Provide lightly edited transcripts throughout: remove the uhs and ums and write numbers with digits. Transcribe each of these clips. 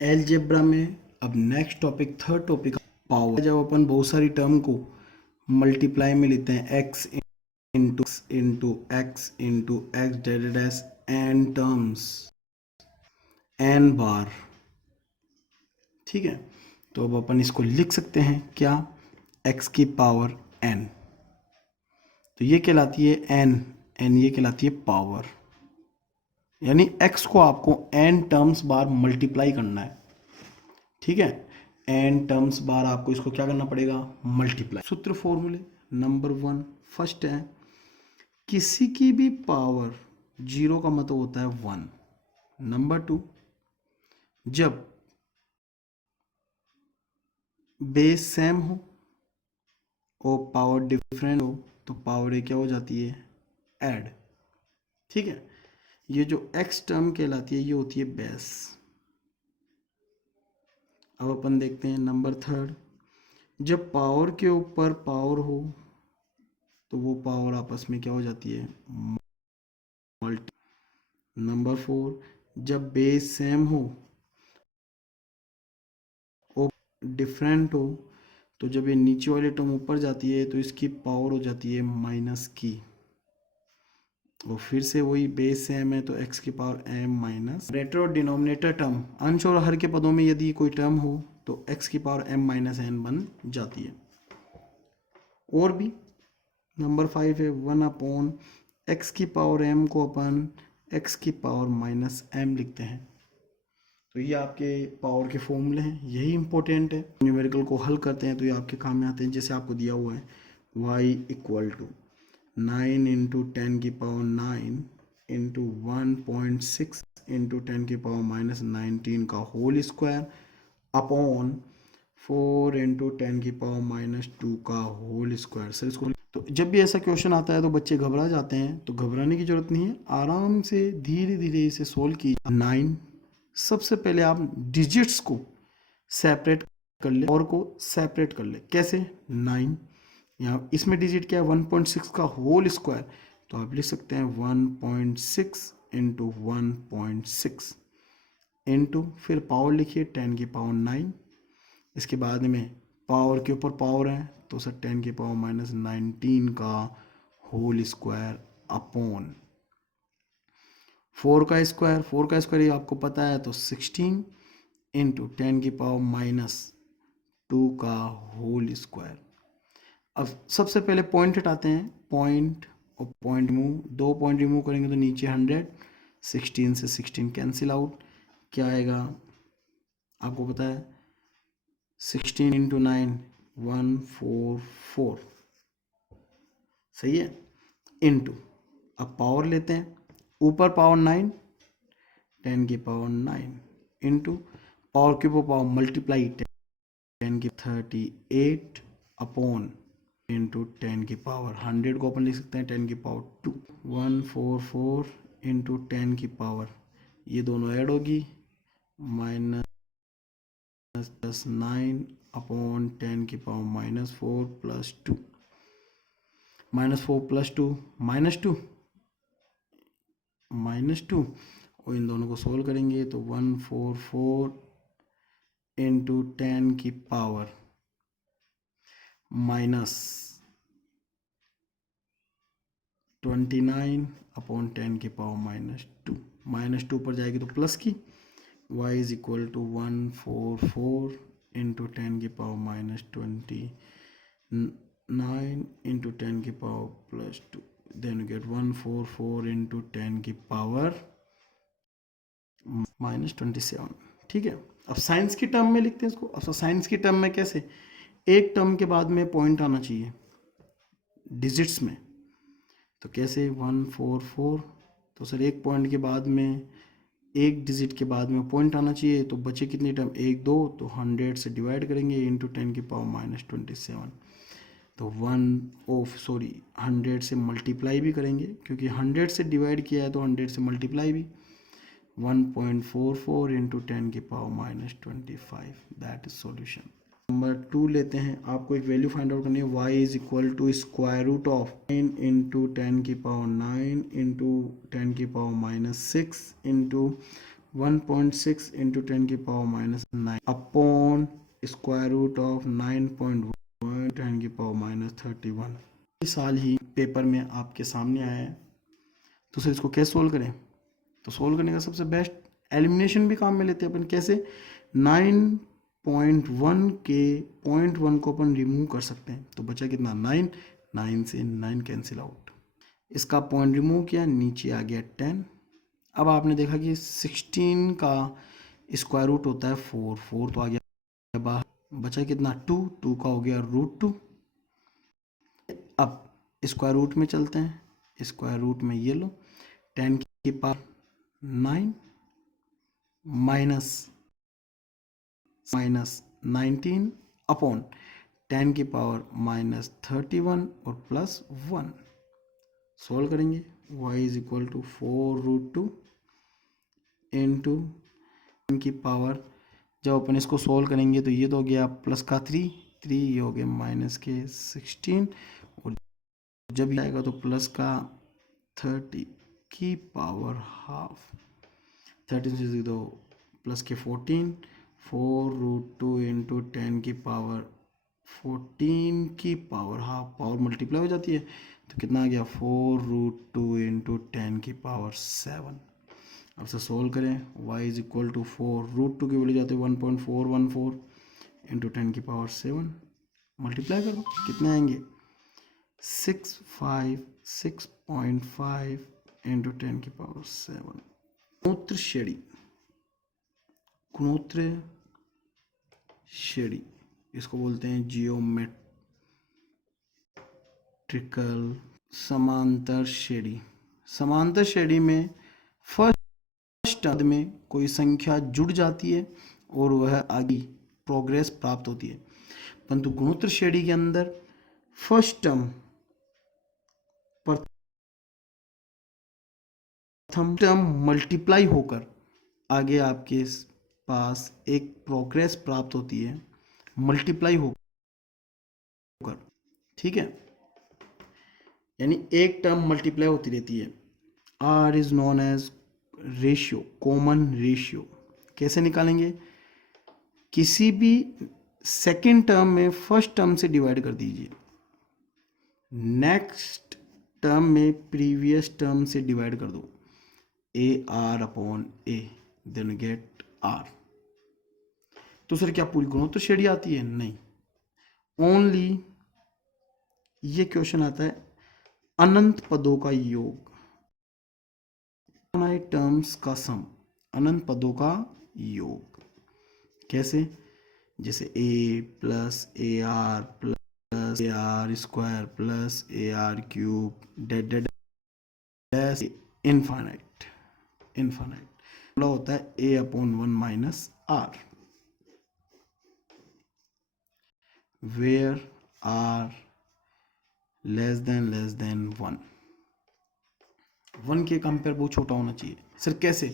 Algebra में अब next topic, third topic power. जब अपन बहुत सारी टर्म को मल्टीप्लाई में लेते हैं, x into x divided as n terms, n bar, ठीक है। तो अब अपन इसको लिख सकते हैं क्या, x की पावर n, तो ये कहलाती है n ये कहलाती है पावर, यानी x को आपको n टर्म्स बार मल्टीप्लाई करना है, ठीक है। n टर्म्स बार आपको इसको क्या करना पड़ेगा, मल्टीप्लाई। सूत्र फॉर्मूले नंबर 1 फर्स्ट है, किसी की भी पावर 0 का मतलब होता है 1। नंबर 2, जब बेस सेम हो और पावर डिफरेंट हो तो पावर ये क्या हो जाती है, ऐड, ठीक है। ये जो x टर्म कहलाती है ये होती है बेस। अब अपन देखते हैं नंबर 3, जब पावर के ऊपर पावर हो तो वो पावर आपस में क्या हो जाती है, मल्टी। नंबर 4, जब बेस सेम हो और डिफरेंट हो तो जब ये नीचे वाली टर्म ऊपर जाती है तो इसकी पावर हो जाती है माइनस की, और फिर से वही बेस सेम है तो x की पावर m माइनस रेटर और डिनोमिनेटर टर्म, अंश और हर के पदों में यदि कोई टर्म हो तो x की पावर m माइनस n बन जाती है। और भी नंबर 5 है 1 अपॉन एक्स की पावर m को अपन x की पावर माइनस m लिखते हैं। तो ये आपके पावर के फॉर्मूले हैं, यही इंपॉर्टेंट है। न्यूमेरिकल को हल करते हैं तो ये आपके काम में आते हैं। जैसे आपको दिया हुआ है y इक्वल टू 9 इंटू 10 की पावर 9 इंटू 1.6 इंटू 10 की पावर माइनस 19 का होल स्क्वायर अपॉन 4 इंटू 10 की पावर माइनस 2 का होल स्क्वायर। सर इसको तो जब भी ऐसा क्वेश्चन आता है तो बच्चे घबरा जाते हैं, तो घबराने की जरूरत नहीं है, आराम से धीरे धीरे इसे सोल्व कीजिए। 9, सबसे पहले आप डिजिट्स को सेपरेट कर ले और को सेपरेट कर ले। कैसे, 9 यहाँ इसमें डिजिट क्या है 1.6 का होल स्क्वायर, तो आप लिख सकते हैं 1.6 इंटू 1.6 इंटू फिर पावर लिखिए 10 की पावर 9, इसके बाद में पावर के ऊपर पावर है तो सर 10 की पावर माइनस 19 का होल स्क्वायर अपॉन 4 का स्क्वायर ये आपको पता है तो 16 इंटू 10 की पावर माइनस 2 का होल स्क्वायर। अब सबसे पहले पॉइंट हटाते हैं, पॉइंट और पॉइंट रिमूव, 2 पॉइंट रिमूव करेंगे तो नीचे 100, 16 से 16 कैंसिल आउट, क्या आएगा आपको पता है 16 इंटू 9 144, सही है, इंटू अब पावर लेते हैं, ऊपर पावर 9 10 की पावर 9 इंटू पावर के ऊपर पावर मल्टीप्लाई 10 की 38 अपॉन इंटू 10 की पावर 100 को अपन लिख सकते हैं 10 की पावर 2, 144 इंटू 10 की पावर, ये दोनों ऐड होगी माइनस 9 अपॉन 10 की power minus 4 plus 2, minus 4 plus 2 minus 2, और इन दोनों को सोल्व करेंगे तो 144 इंटू 10 की पावर माइनस 29 अपॉन 10 की पावर माइनस 2 पर जाएगी तो प्लस की, y is equal to 144 into 10 की पावर माइनस 29 इंटू 10 की power plus 2, then you get 144 into 10 की पावर माइनस 27, ठीक है। अब साइंस की टर्म में लिखते हैं इसको। अब साइंस की टर्म में कैसे, एक टर्म के बाद में पॉइंट आना चाहिए डिजिट्स में, तो कैसे 144, तो सर एक पॉइंट के बाद में एक डिजिट के बाद में पॉइंट आना चाहिए, तो बचे कितनी टर्म 1 2, तो 100 से डिवाइड करेंगे इंटू 10 की पावर माइनस 27, तो 100 से मल्टीप्लाई भी करेंगे क्योंकि 100 से डिवाइड किया है तो 100 से मल्टीप्लाई भी, 1.44 इंटू 10 की power minus 25, that is solution. Number 2 लेते हैं, आपको एक वैल्यू फाइंड आउट करनी है, y is equal to square root of 9 into 10 की पावर 9 इंटू 10 की power minus 6 into 1.6 into 10⁻⁹ upon square root of 9.1 10⁻31। इस साल ही पेपर में आपके सामने आया है, तो सर इसको कैसे सोल्व करें? तो सोल्व करने का सबसे बेस्ट एलिमिनेशन भी काम में लेते हैं अपन। कैसे? 9.1 के 0.1 को अपन रिमूव कर सकते हैं, तो बचा कितना? 9। 9 से 9 कैंसिल आउट, इसका पॉइंट रिमूव किया, नीचे आ गया 10। अब आपने देखा कि 16 का स्क्वायर रूट होता है 4, 4 तो आ गया बाहर, बचा कितना? 2, 2 का हो गया √2। अब स्क्वायर रूट में चलते हैं, स्क्वायर रूट में ये लो 10 की पावर 9 माइनस 19 अपॉन 10 की पावर -31 और +1। सॉल्व करेंगे, y is equal to 4√2 into 10 की पावर, जब अपन इसको सॉल्व करेंगे तो ये तो हो गया प्लस का 3, ये हो गया माइनस के 16, और जब ये आएगा तो प्लस का 30 की पावर हाफ, 13 से तो प्लस के 14, 4√2 इंटू 10 की पावर 14 की पावर हाफ, पावर मल्टीप्लाई हो जाती है, तो कितना आ गया? 4√2 इंटू 10 की पावर 7। अब से सोल्व करें, y इज इक्वल टू 4√2 की वैल्यू जाते हैं 1.414 इंटू 10 की पावर 7, मल्टीप्लाई करो कितने आएंगे? 656.5 इंटू 10 की पावर 7। गुणोत्तर श्रेणी, इसको बोलते हैं जियोमेट्रिकल समांतर श्रेणी। समांतर श्रेणी में फर्स्ट पद में कोई संख्या जुड़ जाती है और वह आगे प्रोग्रेस प्राप्त होती है, परंतु गुणोत्तर श्रेणी के अंदर फर्स्ट टर्म प्रथम टर्म मल्टीप्लाई होकर आगे आपके पास एक प्रोग्रेस प्राप्त होती है, मल्टीप्लाई होकर, ठीक है, यानी एक टर्म मल्टीप्लाई होती रहती है। R is known as ratio, common ratio. कैसे निकालेंगे? किसी भी सेकेंड टर्म में फर्स्ट टर्म से डिवाइड कर दीजिए, नेक्स्ट टर्म में प्रीवियस टर्म से डिवाइड कर दो, AR/A, देन गेट R। तो सर क्या पूरी गुणोत्तर श्रेणी आती है? नहीं, ओनली ये क्वेश्चन आता है अनंत पदों का योग, टर्म्स का सम, अनंत पदों का योग। कैसे? जैसे A plus AR plus AR² plus AR³ डेड इनफाइनाइट होता है A/1 minus R, where R less than 1 के कंपेयर बहुत छोटा होना चाहिए। सर कैसे?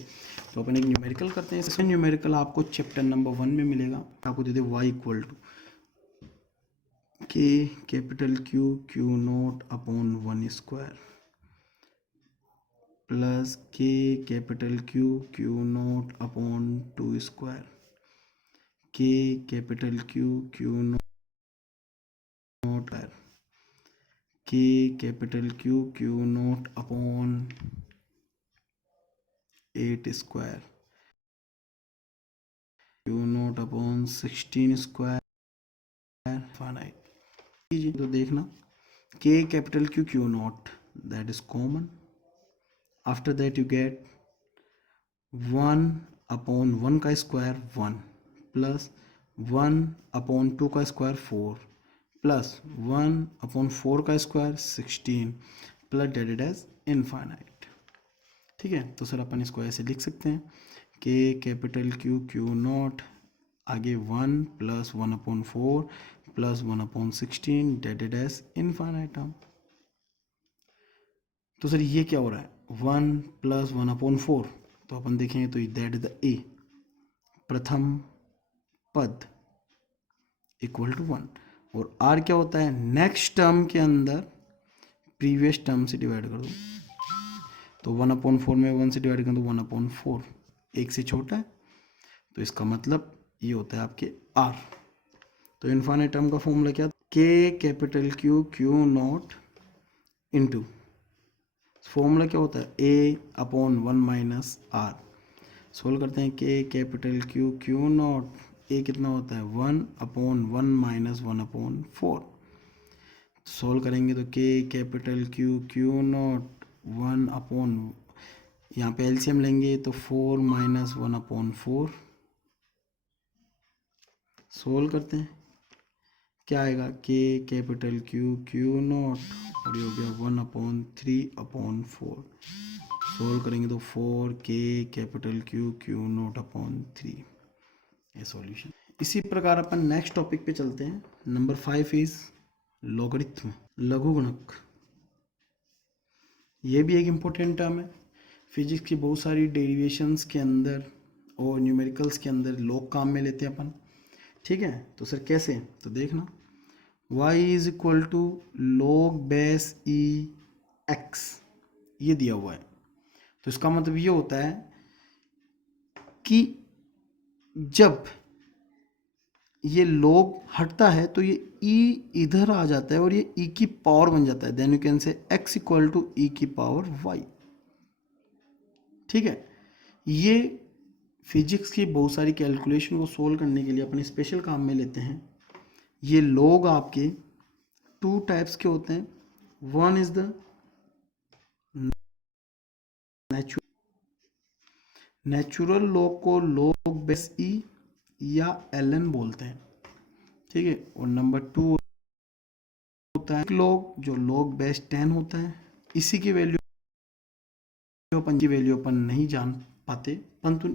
तो अपन एक न्यूमेरिकल करते हैं। सेकंड न्यूमेरिकल आपको चैप्टर नंबर 1 में मिलेगा, आपको दे दे y equal to K capital Q0/1² plus K capital Q0/2², K capital Q0, K capital Q0/8², Q0/16², finite. तो देखना K capital Q0 that is common. After that you get 1/1 का square 1 plus 1/2 का square 4 plus 1/4 का square 16 plus डेडेड as infinite. ठीक है, तो sir अपन इसको ऐसे लिख सकते हैं, K कैपिटल Q0 आगे 1 plus 1/4 plus 1/16 डेडेड as infinite term. तो सर ये क्या हो रहा है? 1 प्लस 1/4, तो अपन देखेंगे तो दैट इज द A, प्रथम पद इक्वल टू 1, और R क्या होता है? नेक्स्ट टर्म के अंदर प्रीवियस टर्म से डिवाइड कर दो, तो 1/4 में 1 से डिवाइड कर दो 1/4, एक से छोटा है, तो इसका मतलब ये होता है आपके आर। तो इन्फाइनाइट टर्म का फॉर्मूला क्या, के capital Q Q not into, formula क्या होता है, ए अपॉन 1 - आर। सोल्व करते हैं, के कैपिटल क्यू क्यू नॉट, ए कितना होता है 1/1 - 1/4। सोल्व करेंगे तो के कैपिटल क्यू क्यू नॉट 1/, यहाँ पे एलसीएम लेंगे तो 4 - 1/4। सोल्व करते हैं, क्या आएगा, के कैपिटल क्यू क्यू नॉट और ये हो गया 1/3/4। सोल्व करेंगे तो 4 के capital Q Q not upon 3, ये सॉल्यूशन। इसी प्रकार अपन नेक्स्ट टॉपिक पे चलते हैं। नंबर 5 इज लॉगरिथम, लघुगणक। ये भी एक इम्पोर्टेंट टर्म है। फिजिक्स की बहुत सारी डेरिवेशंस के अंदर और न्यूमेरिकल्स के अंदर लॉग काम में लेते हैं अपन। ठीक है, तो सर कैसे, तो देखना, y is equal to log base e x, ये दिया हुआ है। तो इसका मतलब ये होता है कि जब ये log हटता है तो ये e इधर आ जाता है और ये e की पावर बन जाता है। Then you can say x equal to e की पावर y। ठीक है, ये फिजिक्स की बहुत सारी कैलकुलेशन को सोल्व करने के लिए अपने स्पेशल काम में लेते हैं। ये log आपके टू टाइप्स के होते हैं। One is the natural log को log बेस ई या ln बोलते हैं। ठीक है, और नंबर 2 होता है log, जो log बेस 10 होता है। इसी की वैल्यू अपन नहीं जान पाते, परंतु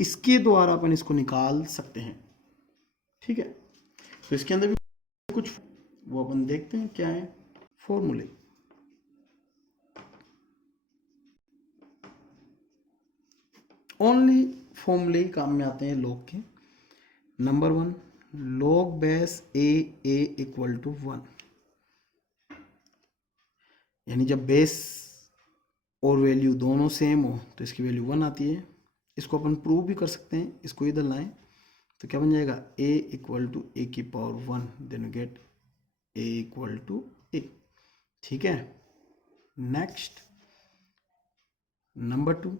इसके द्वारा अपन इसको निकाल सकते हैं। ठीक है, तो इसके अंदर भी कुछ वो अपन देखते हैं क्या है फॉर्मूले। ओनली फॉर्मूले ही काम में आते हैं log के। Number 1, log base a equal to 1, यानी जब बेस और वैल्यू दोनों सेम हो तो इसकी वैल्यू 1 आती है। इसको अपन प्रूव भी कर सकते हैं, इसको इधर लाएं तो क्या बन जाएगा, a इक्वल टू ए की power 1, then you get a equal to A. ठीक है, next number 2,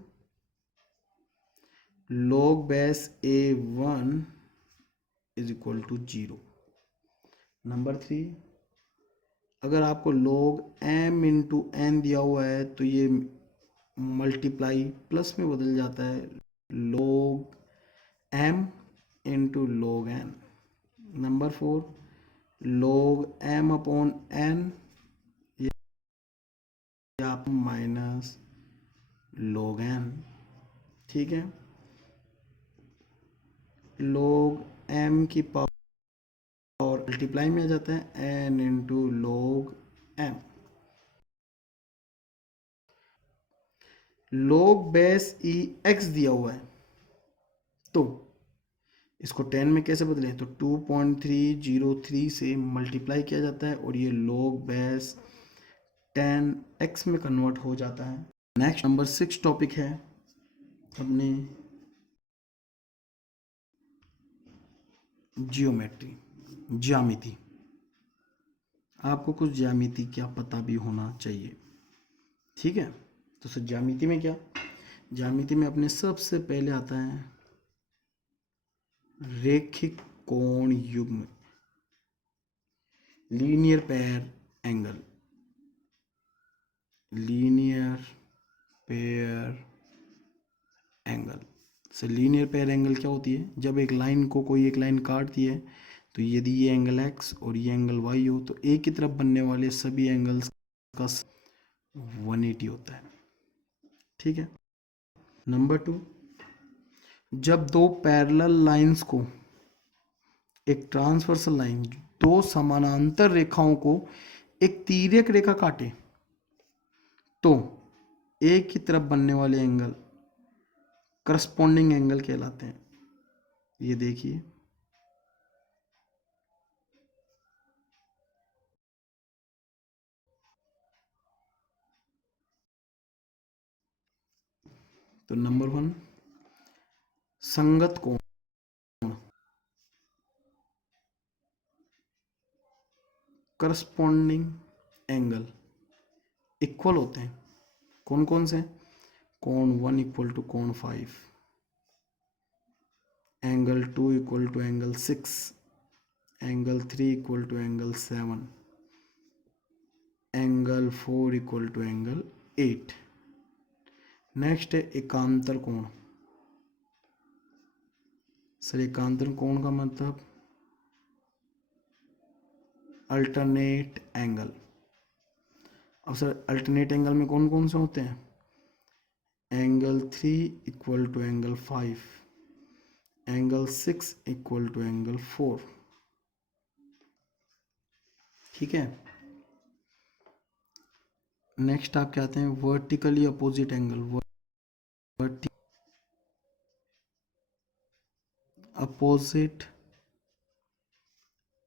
log base a1 is equal to 0। Number 3, अगर आपको log m इंटू एन दिया हुआ है तो ये मल्टीप्लाई प्लस में बदल जाता है, log m into log n। Number 4, log m upon n या माइनस log n। ठीक है, log m की पावर मल्टीप्लाई में आ जाता है n into log m। log base e x दिया हुआ है तो इसको 10 में कैसे बदलें, तो 2.303 से मल्टीप्लाई किया जाता है और ये log बेस 10x में कन्वर्ट हो जाता है। नेक्स्ट नंबर 6 टॉपिक है अपने जियोमेट्री, ज्यामिति। आपको कुछ ज्यामिति क्या पता भी होना चाहिए। ठीक है, तो सर ज्यामिति में क्या, ज्यामिति में अपने सबसे पहले आता है रेखिक कोण युग्म, linear pair angle, linear pair angle. से लीनियर पेयर एंगल क्या होती है, जब एक लाइन को कोई एक लाइन काटती है तो यदि ये एंगल x और ये एंगल y हो तो एक की तरफ बनने वाले सभी एंगल्स का 180 होता है। ठीक है, नंबर 2, जब दो पैरेलल लाइंस को, एक ट्रांसवर्सल लाइन दो समानांतर रेखाओं को एक तिर्यक रेखा काटे तो एक की तरफ बनने वाले एंगल करस्पॉन्डिंग एंगल कहलाते हैं। ये देखिए, तो नंबर 1 संगत कोण, करस्पॉन्डिंग एंगल इक्वल होते हैं। कौन कौन से? कोण 1 इक्वल टू कोण 5, angle 2 equal to angle 6, angle 3 equal to angle 7, angle 4 equal to angle 8। Next है एकांतर कोण। सर एकांतर कोण का मतलब अल्टरनेट एंगल। अब सर अल्टरनेट एंगल में कौन कौन से होते हैं? Angle 3 equal to angle 5, angle 6 equal to angle 4। ठीक है। नेक्स्ट आप क्या आते हैं? Vertically opposite angle. Vertical opposite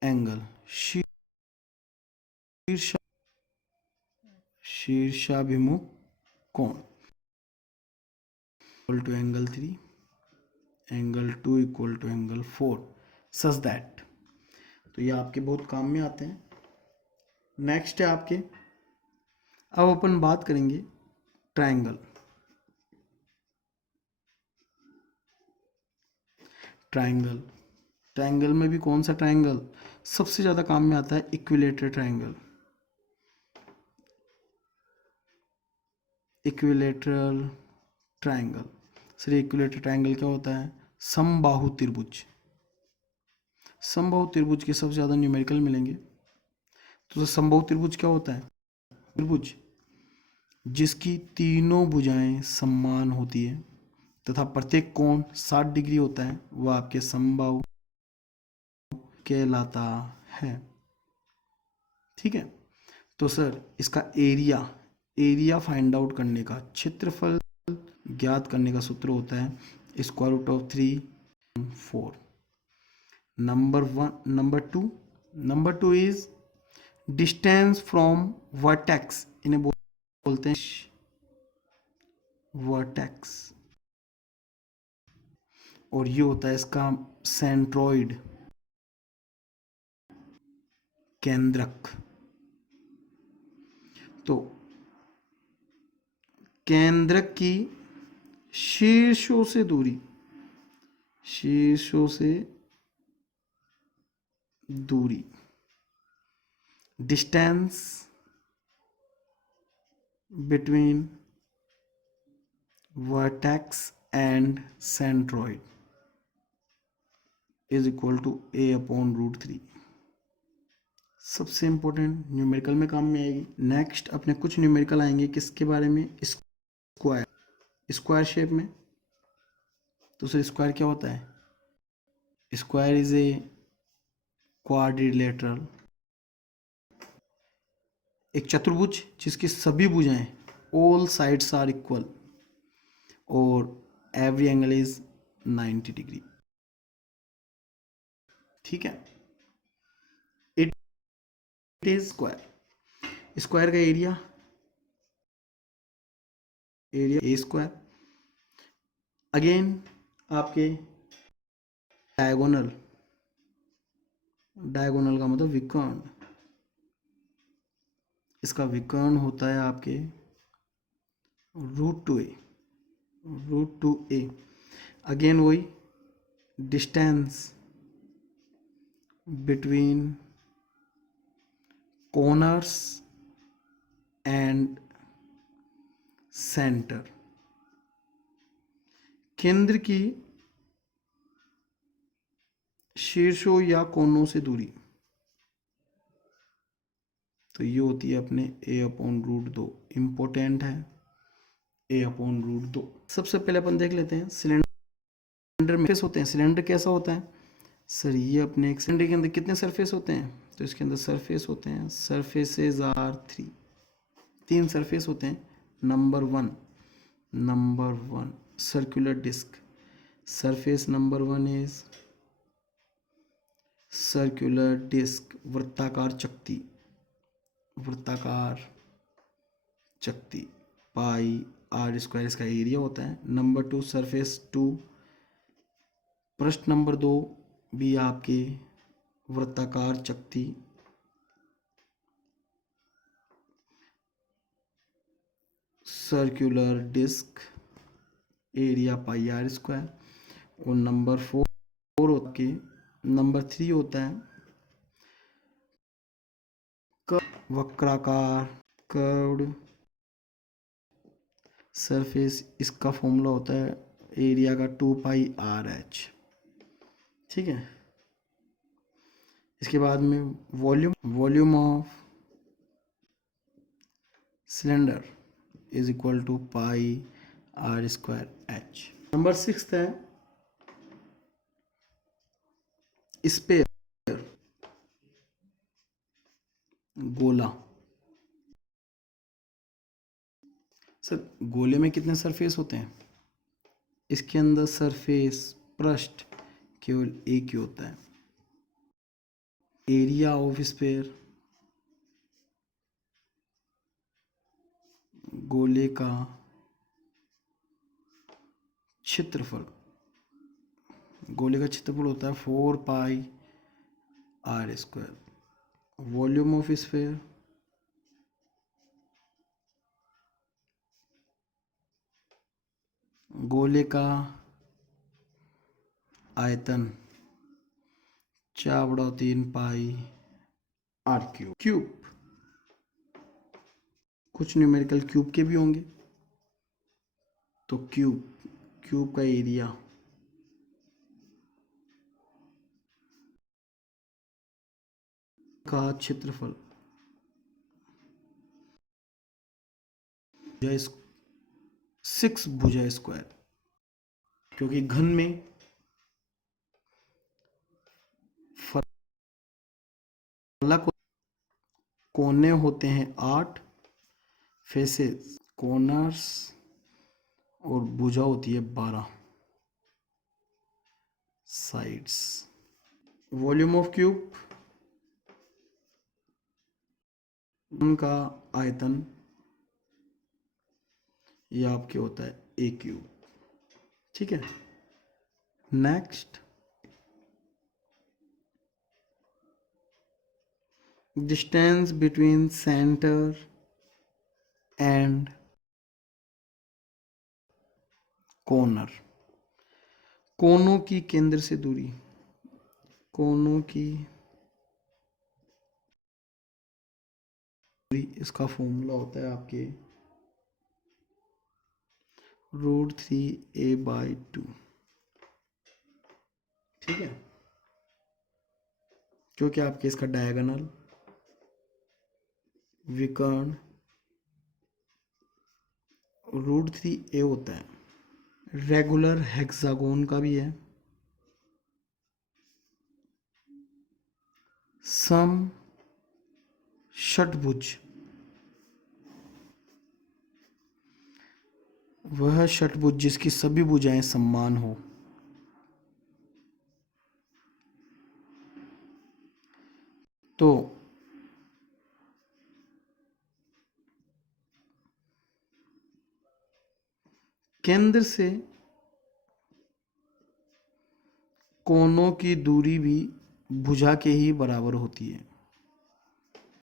angle शीर्ष शीर्षाभिमुख कोण equal to angle 3, angle 2 equal to angle 4, such that. तो ये आपके बहुत काम में आते हैं। नेक्स्ट है आपके, अब अपन बात करेंगे ट्रायंगल। ट्रायंगल ट्रायंगल में भी कौन सा ट्रायंगल सबसे ज़्यादा काम में आता है? Equilateral triangle. Equilateral triangle. Sir equilateral triangle क्या होता है? समबाहु त्रिभुज। समबाहु त्रिभुज के सबसे ज़्यादा न्यूमेरिकल मिलेंगे। तो समबाहु त्रिभुज क्या होता है? त्रिभुज जिसकी तीनों भुजाएं समान होती है तथा प्रत्येक कोण 60 डिग्री होता है, वह आपके समबाहु कहलाता है। ठीक है। तो सर इसका एरिया एरिया फाइंड आउट करने का, क्षेत्रफल ज्ञात करने का सूत्र होता है square root of 3 4। Number two is distance from vertex, इन्हें बोलते हैं वर्टेक्स, और ये होता है इसका सेंट्रोइड, केंद्रक। तो केंद्रक की शीर्षों से दूरी distance between vertex and centroid is equal to a/√3। सबसे इंपॉर्टेंट न्यूमेरिकल में काम में आएगी। नेक्स्ट अपने कुछ न्यूमेरिकल आएंगे किसके बारे में? स्क्वायर शेप में। तो सर स्क्वायर क्या होता है? स्क्वायर इज ए क्वाड्रिलेटरल, एक चतुर्भुज जिसकी सभी भुजाएं ऑल साइड्स आर इक्वल और एवरी एंगल इज 90 डिग्री। ठीक है। इट इज स्क्वायर का एरिया ए स्क्वायर। अगेन आपके डायगोनल का मतलब विकर्ण, इसका विकर्ण होता है आपके √2a। अगेन वही distance between corners and centre, केंद्र की शीर्षों या कोनों से दूरी। तो ये होती है अपने a/√2। इंपॉर्टेंट है a/√2। सबसे पहले अपन देख लेते हैं सिलेंडर में सरफेस होते हैं। सिलेंडर कैसा होता है? सर ये अपने एक सिलेंडर के अंदर कितने सरफेस होते हैं? तो इसके अंदर सरफेस होते हैं, सरफेसेस आर 3 सरफेस होते हैं। Number one circular disc, surface number 1 is circular disc, वृत्ताकार चकती पाई r² इसका एरिया होता है। नंबर 2 सरफेस 2 प्रश्न नंबर 2 भी आपके वृत्ताकार चकती circular disc area pi are square. और नंबर 4 होता के नंबर 3 होता है वक्राकार कर्व्ड सरफेस। इसका फॉर्मूला होता है एरिया का 2 पाई आर एच। ठीक है। इसके बाद में volume of cylinder is equal to pi are square H. Number 6 है स्पेयर गोला। सर गोले में कितने सरफेस होते हैं? इसके अंदर सरफेस पृष्ठ केवल एक ही होता है। एरिया ऑफ स्पेयर गोले का क्षेत्रफल, गोले का क्षेत्रफल होता है 4 pi are square. Volume of sphere गोले का आयतन 4/3 पाई आर क्यूब। क्यूब कुछ न्यूमेरिकल क्यूब के भी होंगे, तो क्यूब का एरिया का क्षेत्रफल 6 भुजा स्क्वायर, क्योंकि घन में फलक कोने होते हैं 8 फेसेस कॉर्नर्स और भुजा होती है 12 साइड्स। वॉल्यूम ऑफ क्यूब उनका आयतन ये आपके होता है ए क्यूब। ठीक है। Next distance between centre and corner. कोनों की केंद्र से दूरी, कोनों की दूरी, इसका फॉर्मूला होता है आपके √3a/2। ठीक है। क्योंकि आपके इसका डायगोनल विकर्ण √3a होता है। रेगुलर हेक्सागोन का भी है, सम षटभुज वह षटभुज जिसकी सभी भुजाएं समान हो। तो केंद्र से कोनों की दूरी भी भुजा के ही बराबर होती है।